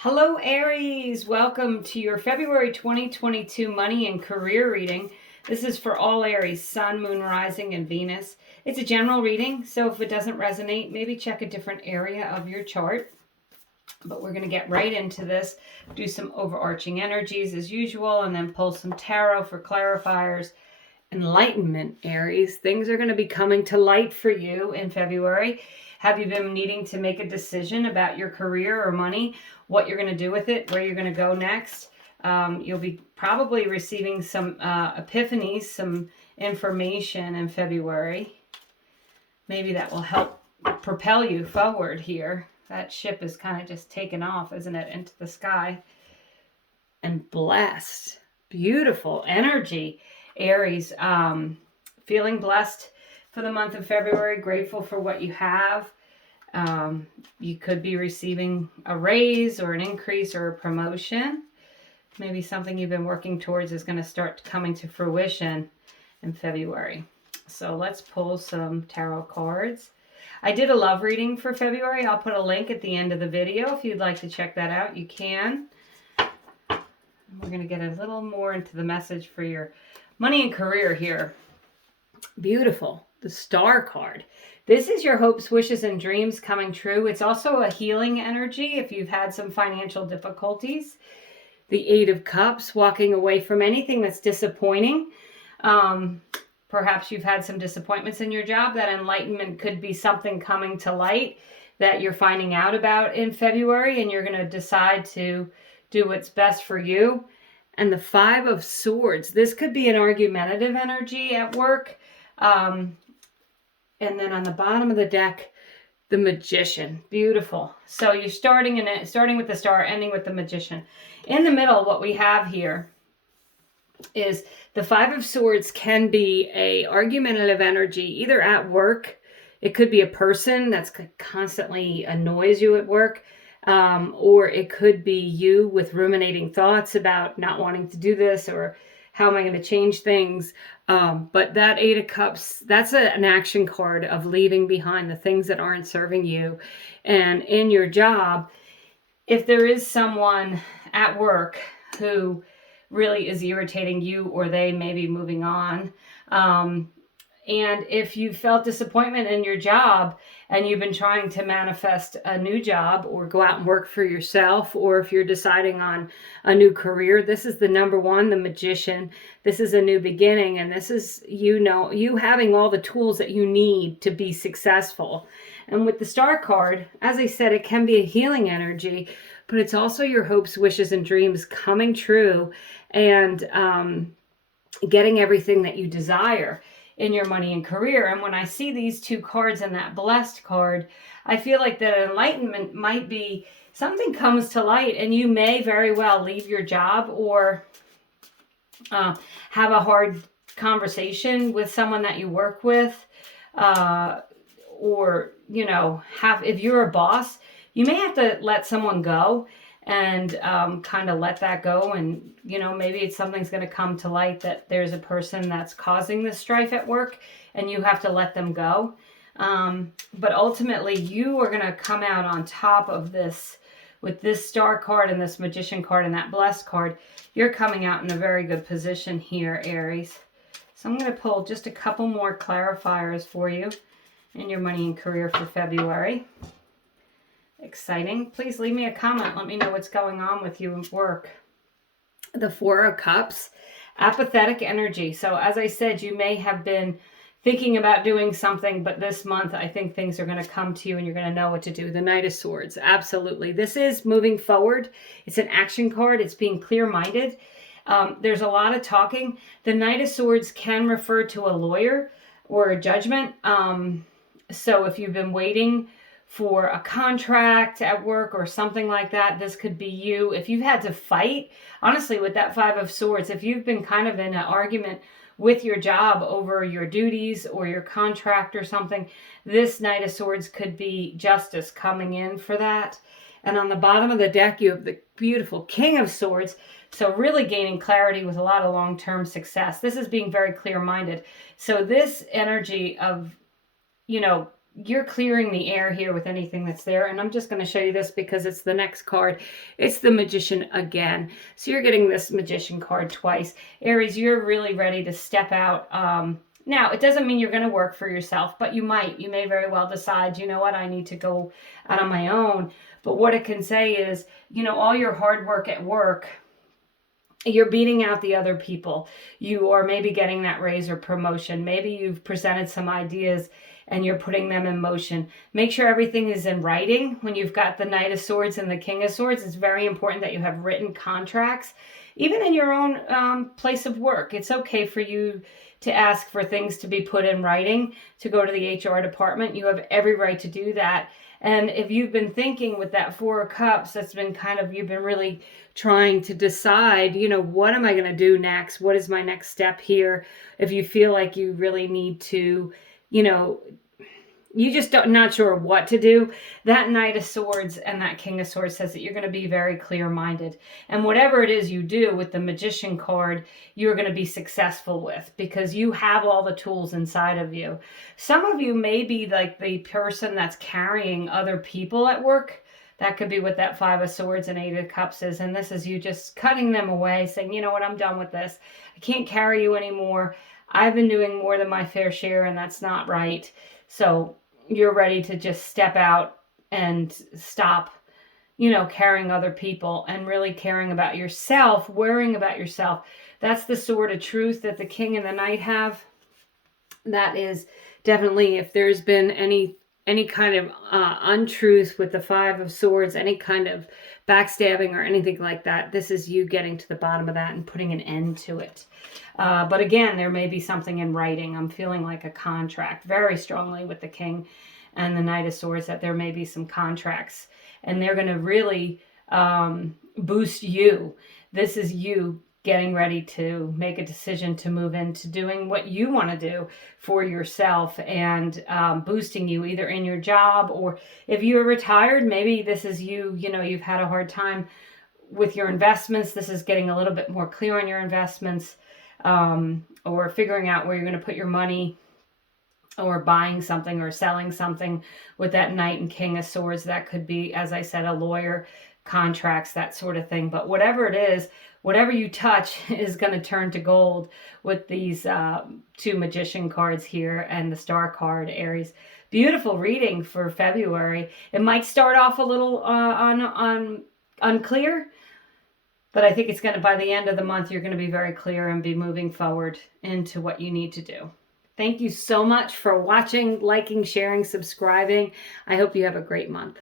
Hello, Aries. Welcome to your February 2022 money and career reading. This is for all Aries, Sun, Moon, Rising, and Venus. It's a general reading, so if it doesn't resonate, maybe check a different area of your chart. But we're going to get right into this, do some overarching energies as usual, and then pull some tarot for clarifiers. Enlightenment, Aries. Things are going to be coming to light for you in February. Have you been needing to make a decision about your career or money, what you're going to do with it, where you're going to go next? You'll be probably receiving some epiphanies, some information in February. Maybe that will help propel you forward here. That ship is kind of just taken off, isn't it, into the sky. And blessed. Beautiful energy, Aries. Feeling blessed for the month of February, grateful for what you have. You could be receiving a raise or an increase or a promotion. Maybe something you've been working towards is going to start coming to fruition in February. So let's pull some tarot cards. I did a love reading for February. I'll put a link at the end of the video. If you'd like to check that out, you can. We're going to get a little more into the message for your money and career here. Beautiful. The Star card. This is your hopes, wishes, and dreams coming true. It's also a healing energy if you've had some financial difficulties. The Eight of Cups, walking away from anything that's disappointing. Perhaps you've had some disappointments in your job. That enlightenment could be something coming to light that you're finding out about in February, and you're going to decide to do what's best for you. And the Five of Swords. This could be an argumentative energy at work. And then on the bottom of the deck, the Magician. Beautiful. So you're starting with the Star, ending with the Magician. In the middle, what we have here is the Five of Swords can be a argumentative energy, either at work. It could be a person that's constantly annoys you at work. Or it could be you with ruminating thoughts about not wanting to do this, or how am I going to change things? But that Eight of Cups, that's an action card of leaving behind the things that aren't serving you. And in your job, if there is someone at work who really is irritating you, or they may be moving on, and if you felt disappointment in your job and you've been trying to manifest a new job or go out and work for yourself, or if you're deciding on a new career, this is the number one, the Magician. This is a new beginning, and this is, you having all the tools that you need to be successful. And with the Star card, as I said, it can be a healing energy, but it's also your hopes, wishes, and dreams coming true, and getting everything that you desire in your money and career. And when I see these two cards and that Blessed card, I feel like that enlightenment might be something comes to light, and you may very well leave your job, or have a hard conversation with someone that you work with, or if you're a boss, you may have to let someone go and kind of let that go. And, maybe something's going to come to light that there's a person that's causing this strife at work, and you have to let them go. But ultimately, you are going to come out on top of this with this Star card and this Magician card and that Blessed card. You're coming out in a very good position here, Aries. So I'm going to pull just a couple more clarifiers for you in your money and career for February. Exciting. Please leave me a comment. Let me know what's going on with you at work. The Four of Cups, apathetic energy. So as I said, you may have been thinking about doing something, but this month I think things are going to come to you and you're going to know what to do. The Knight of Swords. Absolutely. This is moving forward. It's an action card. It's being clear-minded. There's a lot of talking. The Knight of Swords can refer to a lawyer or a judgment. So if you've been waiting for a contract at work or something like that, this could be you. If you've had to fight, honestly, with that Five of Swords, if you've been kind of in an argument with your job over your duties or your contract or something, this Knight of Swords could be justice coming in for that. And on the bottom of the deck, you have the beautiful King of Swords. So really gaining clarity with a lot of long-term success. This is being very clear-minded. So this energy of, you're clearing the air here with anything that's there. And I'm just going to show you this because it's the next card. It's the Magician again. So you're getting this Magician card twice. Aries, you're really ready to step out. Now, it doesn't mean you're going to work for yourself, but you might. You may very well decide, you know what, I need to go out on my own. But what it can say is, you know, all your hard work at work, you're beating out the other people. You are maybe getting that raise or promotion. Maybe you've presented some ideas and you're putting them in motion. Make sure everything is in writing. When you've got the Knight of Swords and the King of Swords, it's very important that you have written contracts. Even in your own place of work, it's okay for you to ask for things to be put in writing, to go to the HR department. You have every right to do that. And if you've been thinking with that Four of Cups, that's been kind of, you've been really trying to decide, you know, what am I going to do next? What is my next step here? If you feel like you really need to, you know, you just not sure what to do, that Knight of Swords and that King of Swords says that you're going to be very clear-minded. And whatever it is you do with the Magician card, you're going to be successful with, because you have all the tools inside of you. Some of you may be like the person that's carrying other people at work. That could be what that Five of Swords and Eight of Cups is. And this is you just cutting them away, saying, you know what, I'm done with this. I can't carry you anymore. I've been doing more than my fair share, and that's not right. So you're ready to just step out and stop, you know, carrying other people and really caring about yourself, worrying about yourself. That's the Sword of Truth that the King and the Knight have. That is definitely, if there's been any kind of untruth with the Five of Swords, any kind of backstabbing or anything like that, this is you getting to the bottom of that and putting an end to it. But again, there may be something in writing. I'm feeling like a contract very strongly with the King and the Knight of Swords, that there may be some contracts, and they're going to really boost you. This is you getting ready to make a decision to move into doing what you want to do for yourself, and boosting you either in your job, or if you're retired, maybe this is you, you know, you've had a hard time with your investments. This is getting a little bit more clear on your investments, or figuring out where you're going to put your money, or buying something or selling something with that Knight and King of Swords. That could be, as I said, a lawyer, contracts, that sort of thing. But whatever it is, whatever you touch is going to turn to gold with these two Magician cards here and the Star card, Aries. Beautiful reading for February. It might start off a little unclear, but I think it's going to, by the end of the month, you're going to be very clear and be moving forward into what you need to do. Thank you so much for watching, liking, sharing, subscribing. I hope you have a great month.